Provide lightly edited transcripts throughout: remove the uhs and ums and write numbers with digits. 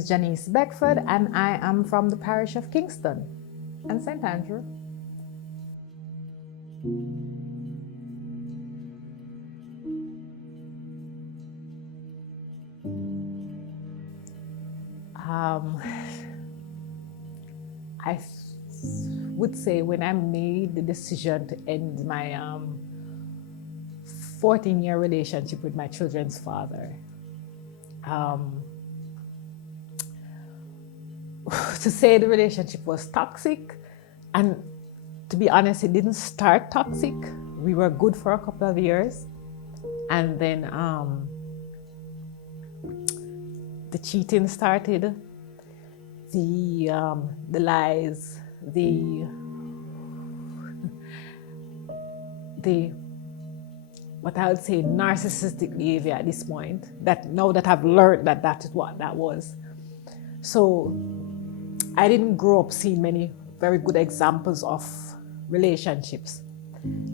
is Janice Beckford, and I am from the parish of Kingston and St. Andrew. I would say when I made the decision to end my 14-year relationship with my children's father, to say the relationship was toxic, and to be honest, it didn't start toxic. We were good for a couple of years, and then the cheating started, the lies, the what I would say narcissistic behavior at this point, that now that I've learned that that is what that was. So I didn't grow up seeing many very good examples of relationships.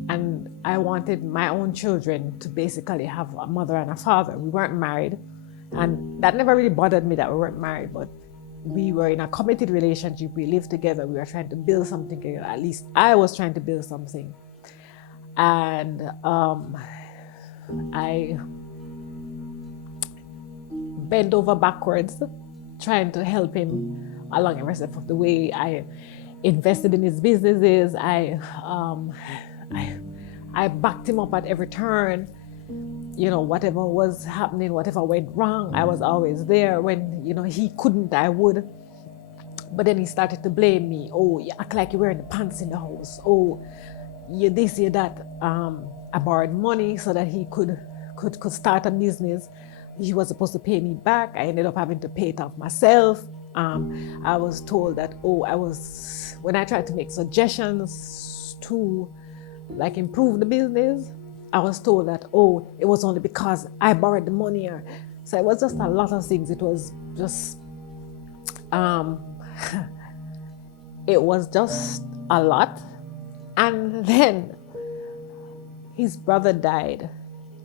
And I wanted my own children to basically have a mother and a father. We weren't married, and that never really bothered me that we weren't married, but we were in a committed relationship. We lived together. We were trying to build something together. At least I was trying to build something. And I bent over backwards trying to help him along the rest of the way. I invested in his businesses. I backed him up at every turn. You know, whatever was happening, whatever went wrong, I was always there. When, you know, he couldn't, I would. But then he started to blame me. Oh, you act like you're wearing the pants in the house. Oh, you this, you that. I borrowed money so that he could start a business. He was supposed to pay me back. I ended up having to pay it off myself. I was told that, when I tried to make suggestions to like improve the business, I was told that, it was only because I borrowed the money. So it was just a lot of things. It was just, it was just a lot. And then his brother died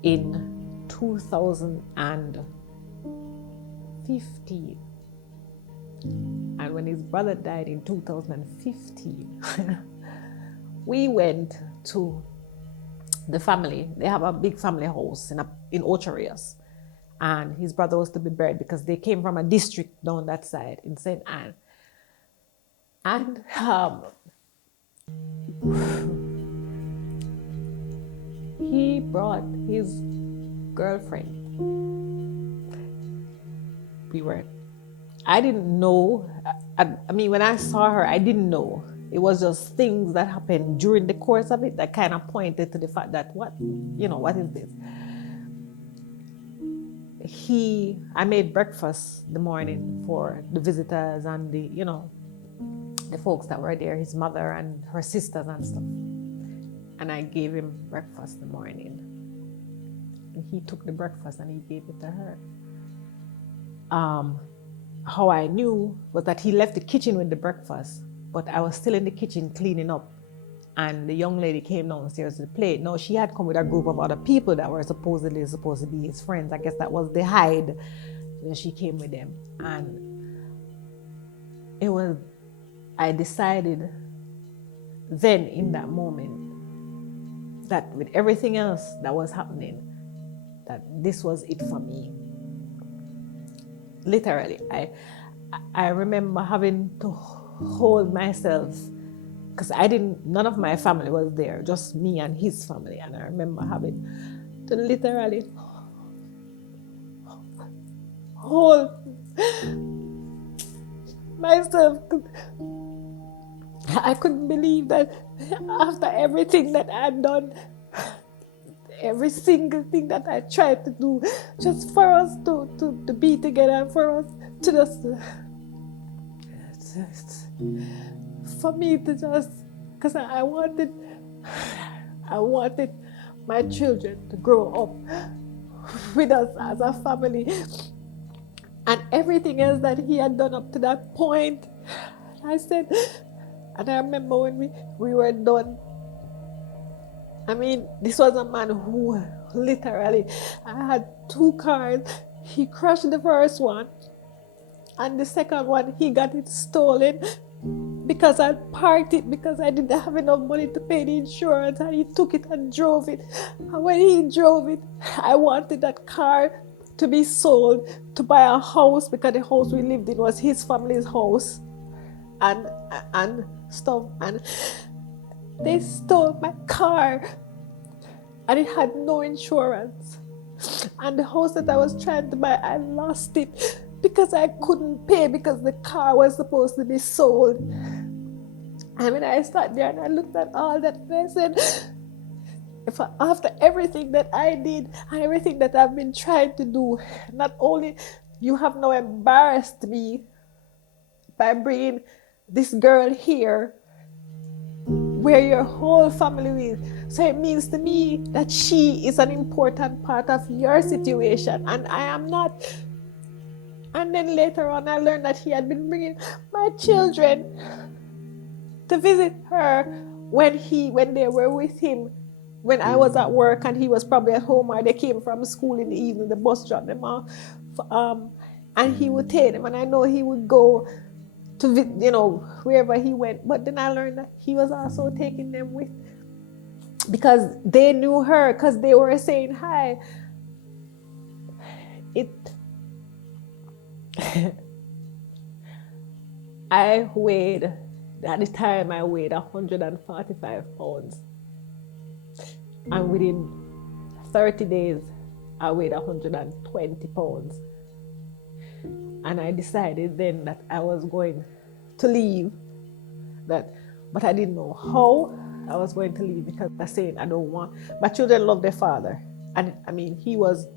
in 2015. And when his brother died in 2015, we went to the family. They have a big family house in Ocherius. And his brother was to be buried because they came from a district down that side in St. Anne. And he brought his girlfriend. I didn't know. I mean, when I saw her, I didn't know. It was just things that happened during the course of it that kind of pointed to the fact that what is this? I made breakfast the morning for the visitors and the folks that were there, his mother and her sisters and stuff. And I gave him breakfast in the morning. And he took the breakfast and he gave it to her. How I knew was that he left the kitchen with the breakfast, but I was still in the kitchen cleaning up. And the young lady came downstairs to the plate. Now, she had come with a group of other people that were supposed to be his friends. I guess that was the hide. So she came with them. And I decided then in that moment that with everything else that was happening, that this was it for me. Literally, I remember having to hold myself because none of my family was there, just me and his family. And I remember having to literally hold myself. I couldn't believe that after everything that I'd done, every single thing that I tried to do, just for us to be together and for us to just for me to just, because I wanted my children to grow up with us as a family, and everything else that he had done up to that point, I said, and I remember when we were done, I mean, this was a man who literally, I had 2 cars, he crashed the first one, And the second one, he got it stolen because I parked it because I didn't have enough money to pay the insurance, and he took it and drove it. And when he drove it, I wanted that car to be sold to buy a house because the house we lived in was his family's house and stuff. And they stole my car and it had no insurance. And the house that I was trying to buy, I lost it because I couldn't pay because the car was supposed to be sold. I mean, I sat there and I looked at all that and I said, after everything that I did and everything that I've been trying to do, not only you have now embarrassed me by bringing this girl here where your whole family is. So it means to me that she is an important part of your situation and I am not. And then later on, I learned that he had been bringing my children to visit her when they were with him, when I was at work and he was probably at home, or they came from school in the evening, the bus dropped them off, and he would take them, and I know he would go to, wherever he went. But then I learned that he was also taking them with, because they knew her, because they were saying hi. At the time I weighed 145 pounds. And within 30 days, I weighed 120 pounds. And I decided then that I was going to leave. But I didn't know how I was going to leave, because I said I don't want, my children love their father. And I mean, he was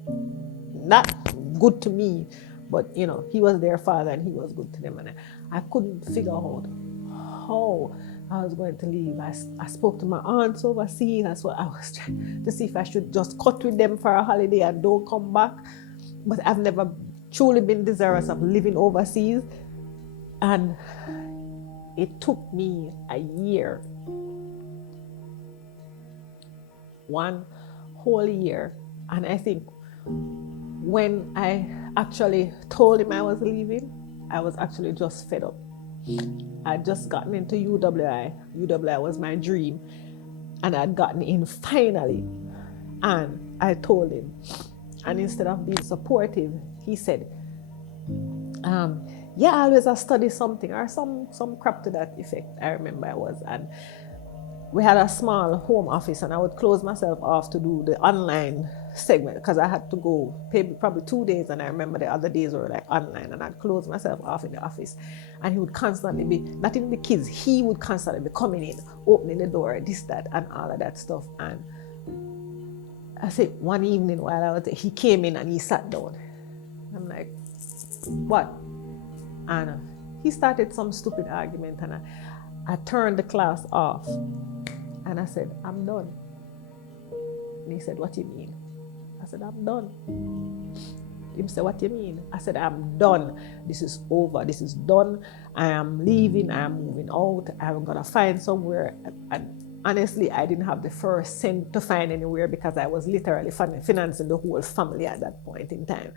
not good to me, but he was their father and he was good to them. And I couldn't figure out how I was going to leave. I spoke to my aunts overseas. That's what I was trying to see if I should just cut with them for a holiday and don't come back. But I've never truly been desirous of living overseas. And it took me a year, one whole year. And I think when I actually told him I was leaving, I was actually just fed up. I'd just gotten into UWI. UWI was my dream. And I'd gotten in finally. And I told him. And instead of being supportive, he said, yeah, I always study something, or some crap to that effect. I remember I was. And we had a small home office, and I would close myself off to do the online segment because I had to go probably 2 days, and I remember the other days were like online, and I'd close myself off in the office. And he would constantly be, not even the kids, he would constantly be coming in, opening the door, this, that, and all of that stuff. And I think one evening while I was there, he came in and he sat down. I'm like, what? And he started some stupid argument, and I turned the class off. And I said, I'm done. And he said, what do you mean? I said, I'm done. He said, what do you mean? I said, I'm done. This is over. This is done. I am leaving. I am moving out. I'm going to find somewhere. And honestly, I didn't have the first cent to find anywhere because I was literally financing the whole family at that point in time.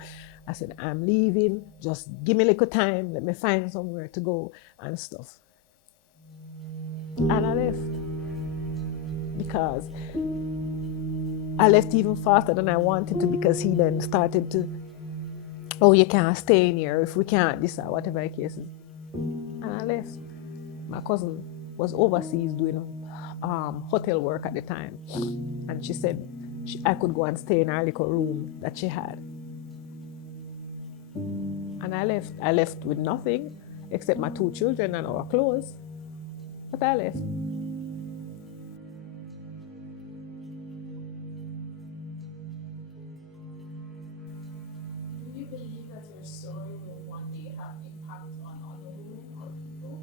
I said, I'm leaving. Just give me a little time. Let me find somewhere to go and stuff. And I left. Because I left even faster than I wanted to, because he then started to, oh, you can't stay in here if we can't, this or whatever the case is. And I left. My cousin was overseas doing hotel work at the time. And she said I could go and stay in her little room that she had. And I left. I left with nothing except my 2 children and our clothes. But I left. Story will one day have impact on other women or people?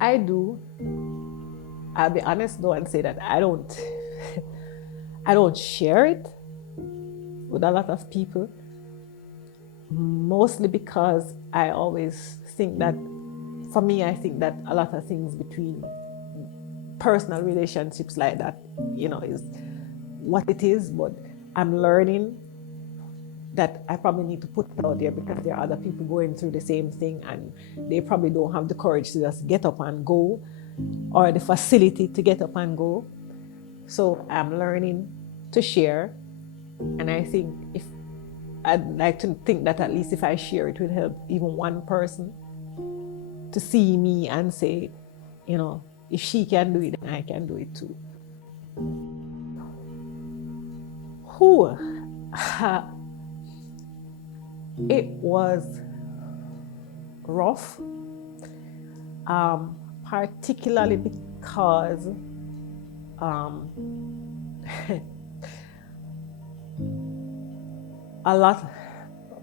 I do. I'll be honest though and say that I don't share it with a lot of people, mostly because I always think that, for me, I think that a lot of things between personal relationships like that, is what it is, but I'm learning that I probably need to put it out there because there are other people going through the same thing and they probably don't have the courage to just get up and go or the facility to get up and go. So I'm learning to share. And I think if I'd like to think that at least if I share it will help even one person to see me and say, you know, if she can do it, then I can do it too. Whew. It was rough, particularly because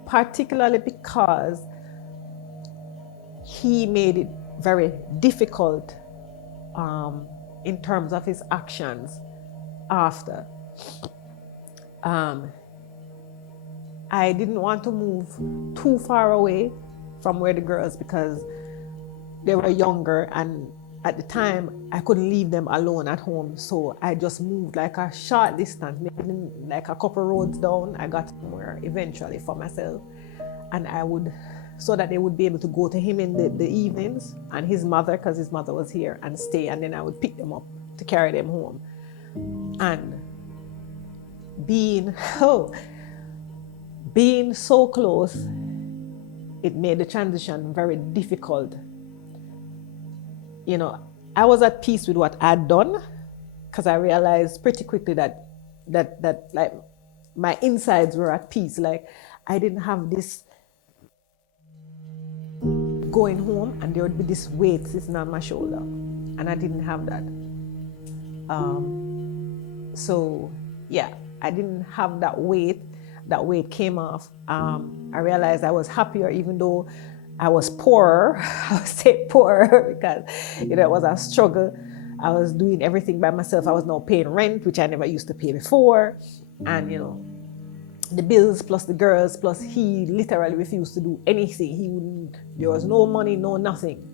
particularly because he made it very difficult in terms of his actions after. I didn't want to move too far away from where the girls, because they were younger and at the time I couldn't leave them alone at home. So I just moved like a short distance, maybe like a couple roads down. I got somewhere eventually for myself, and I would, so that they would be able to go to him in the evenings and his mother, because his mother was here, and stay, and then I would pick them up to carry them home. And being so close, it made the transition very difficult. You know, I was at peace with what I'd done because I realized pretty quickly that like my insides were at peace. Like I didn't have this going home and there would be this weight sitting on my shoulder, and I didn't have that. So yeah, I didn't have that weight. That weight came off. I realized I was happier even though I was poorer. I would say poorer because, you know, it was a struggle. I was doing everything by myself. I was now paying rent, which I never used to pay before. And, you know, the bills plus the girls, plus he literally refused to do anything. He wouldn't, there was no money, no nothing.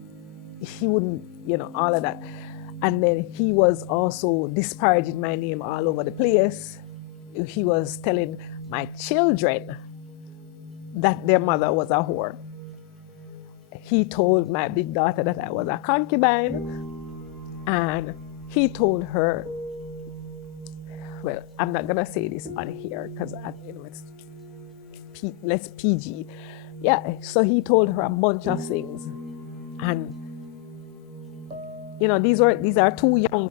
He wouldn't, you know, all of that. And then he was also disparaging my name all over the place. He was telling my children that their mother was a whore. He told my big daughter that I was a concubine, and he told her, well, I'm not gonna say this on here because you know it's less PG. Yeah, so he told her a bunch of things, and you know these are two young,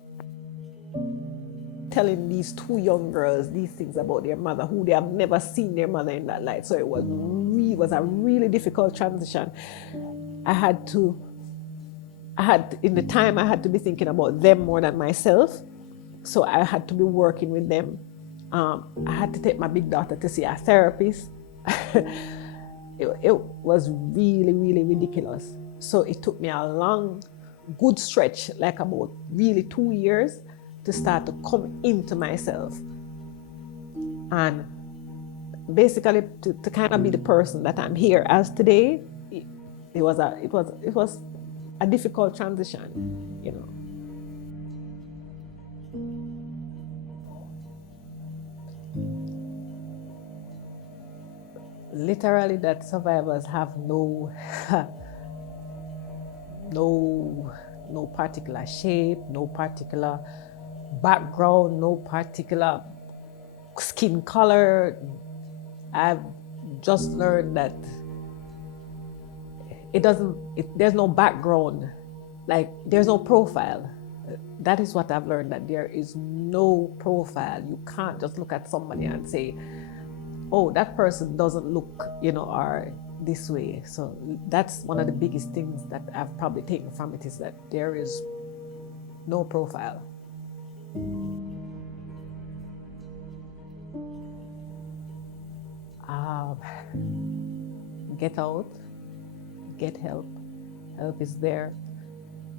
telling these two young girls these things about their mother who they have never seen their mother in that light. So it was a really difficult transition. I had in the time I had to be thinking about them more than myself. So I had to be working with them. I had to take my big daughter to see a therapist. It was really, really ridiculous. So it took me a long, good stretch, like about really 2 years, to start to come into myself. And basically to kind of be the person that I'm here as today, it was a difficult transition, you know. Literally that survivors have no particular shape, no particular background, no particular skin color. I've just learned that there's no background, like there's no profile. That is what I've learned, that there is no profile. You can't just look at somebody and say, oh, that person doesn't look, you know, or this way. So that's one of the biggest things that I've probably taken from it, is that there is no profile. Get out, get help. Help is there.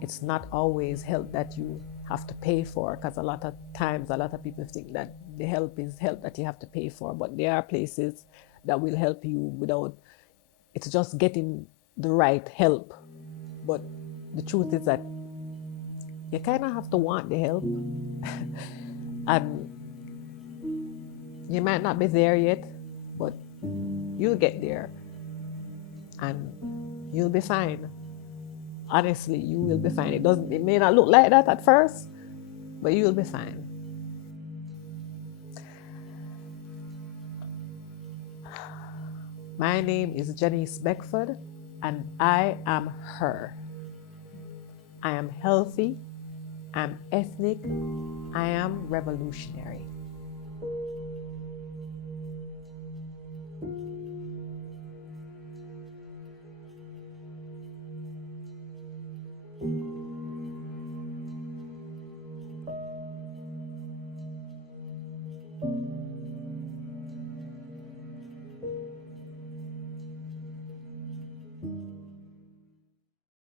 It's not always help that you have to pay for, because a lot of times a lot of people think that the help is help that you have to pay for, but there are places that will help you without, it's just getting the right help. But the truth is that you kind of have to want the help. And you might not be there yet, but You'll get there and you'll be fine. Honestly, you will be fine. It may not look like that at first, but you'll be fine. My name is Janice Beckford, and I am her. I am healthy, I'm ethnic, I am revolutionary.